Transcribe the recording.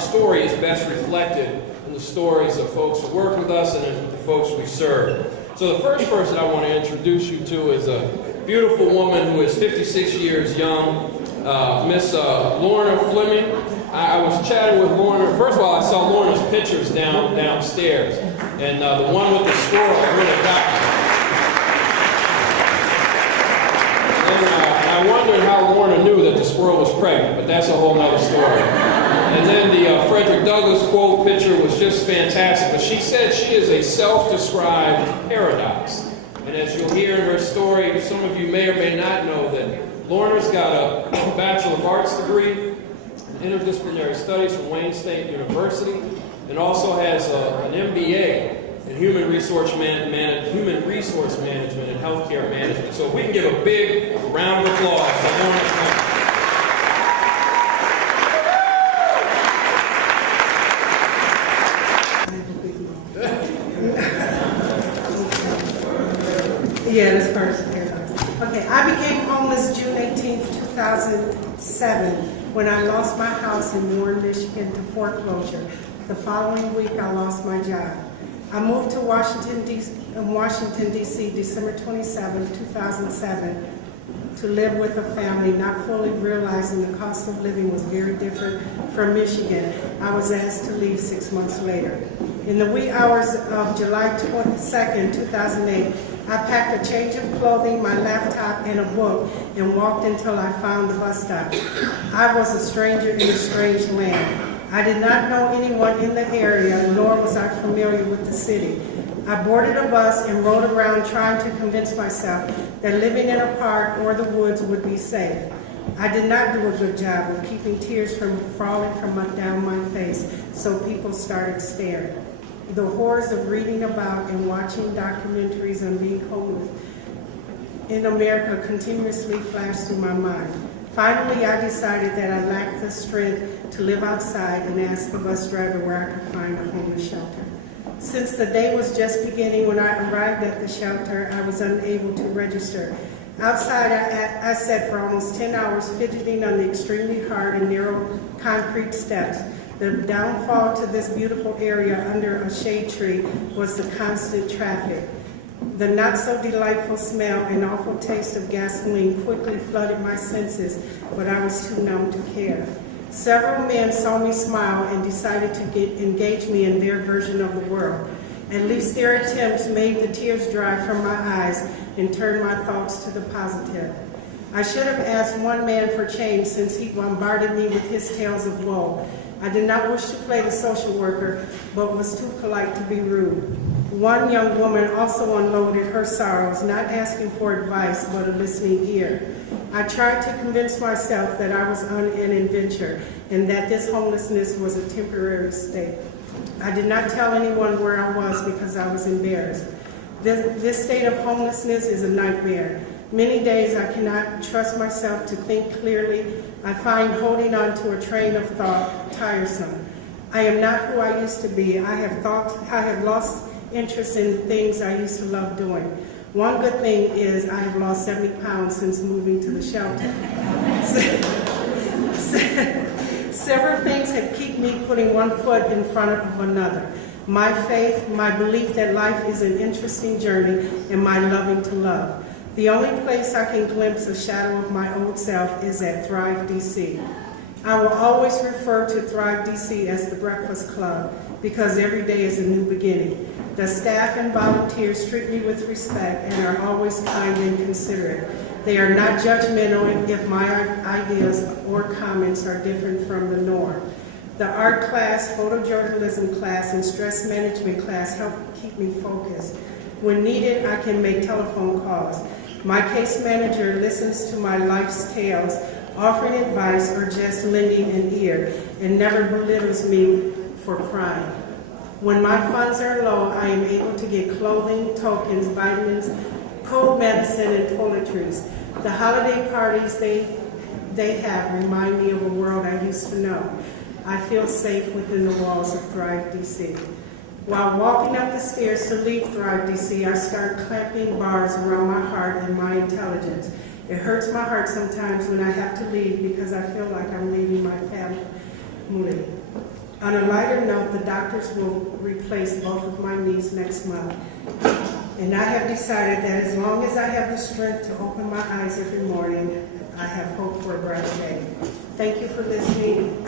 story is best reflected in the stories of folks who work with us and the folks we serve. So the first person I want to introduce you to is a beautiful woman who is 56 years young, Miss Lorna Fleming. I was chatting with Lorna. First of all, I saw Lorna's pictures downstairs, and the one with the squirrel really got me. And I wondered how Lorna knew that the squirrel was pregnant, but that's a whole other story. And then the Frederick Douglass quote picture was just fantastic. But she said she is a self-described paradox. And as you'll hear in her story, some of you may or may not know that Lorna's got a Bachelor of Arts degree in Interdisciplinary Studies from Wayne State University, and also has an MBA in Human Resource Management and Healthcare Management. So if we can give a big round of applause to Lorna Fleming. Yeah, this first. Okay, I became homeless June 18th, 2007, when I lost my house in Warren, Michigan to foreclosure. The following week, I lost my job. I moved to Washington, D.C. December 27, 2007, to live with a family, not fully realizing the cost of living was very different from Michigan. I was asked to leave 6 months later. In the wee hours of July 22nd, 2008, I packed a change of clothing, my laptop, and a book, and walked until I found the bus stop. I was a stranger in a strange land. I did not know anyone in the area, nor was I familiar with the city. I boarded a bus and rode around trying to convince myself that living in a park or the woods would be safe. I did not do a good job of keeping tears from falling down my face, so people started staring. The horrors of reading about and watching documentaries on being homeless in America continuously flashed through my mind. Finally, I decided that I lacked the strength to live outside and asked the bus driver where I could find a homeless shelter. Since the day was just beginning when I arrived at the shelter, I was unable to register. Outside, I sat for almost 10 hours fidgeting on the extremely hard and narrow concrete steps. The downfall to this beautiful area under a shade tree was the constant traffic. The not so delightful smell and awful taste of gasoline quickly flooded my senses, but I was too numb to care. Several men saw me smile and decided to engage me in their version of the world. At least their attempts made the tears dry from my eyes and turned my thoughts to the positive. I should have asked one man for change since he bombarded me with his tales of woe. I did not wish to play the social worker, but was too polite to be rude. One young woman also unloaded her sorrows, not asking for advice, but a listening ear. I tried to convince myself that I was on an adventure and that this homelessness was a temporary state. I did not tell anyone where I was because I was embarrassed. This state of homelessness is a nightmare. Many days I cannot trust myself to think clearly. I find holding on to a train of thought tiresome. I am not who I used to be. I have lost interest in things I used to love doing. One good thing is I have lost 70 pounds since moving to the shelter. Several things have kept me putting one foot in front of another. My faith, my belief that life is an interesting journey, and my loving to love. The only place I can glimpse a shadow of my old self is at Thrive DC. I will always refer to Thrive DC as the Breakfast Club because every day is a new beginning. The staff and volunteers treat me with respect and are always kind and considerate. They are not judgmental if my ideas or comments are different from the norm. The art class, photojournalism class, and stress management class help keep me focused. When needed, I can make telephone calls. My case manager listens to my life's tales, offering advice or just lending an ear, and never belittles me for crying. When my funds are low, I am able to get clothing, tokens, vitamins, cold medicine, and toiletries. The holiday parties they have remind me of a world I used to know. I feel safe within the walls of Thrive DC. While walking up the stairs to leave Thrive DC, I start clamping bars around my heart and my intelligence. It hurts my heart sometimes when I have to leave because I feel like I'm leaving my family. On a lighter note, the doctors will replace both of my knees next month. And I have decided that as long as I have the strength to open my eyes every morning, I have hope for a brighter day. Thank you for listening.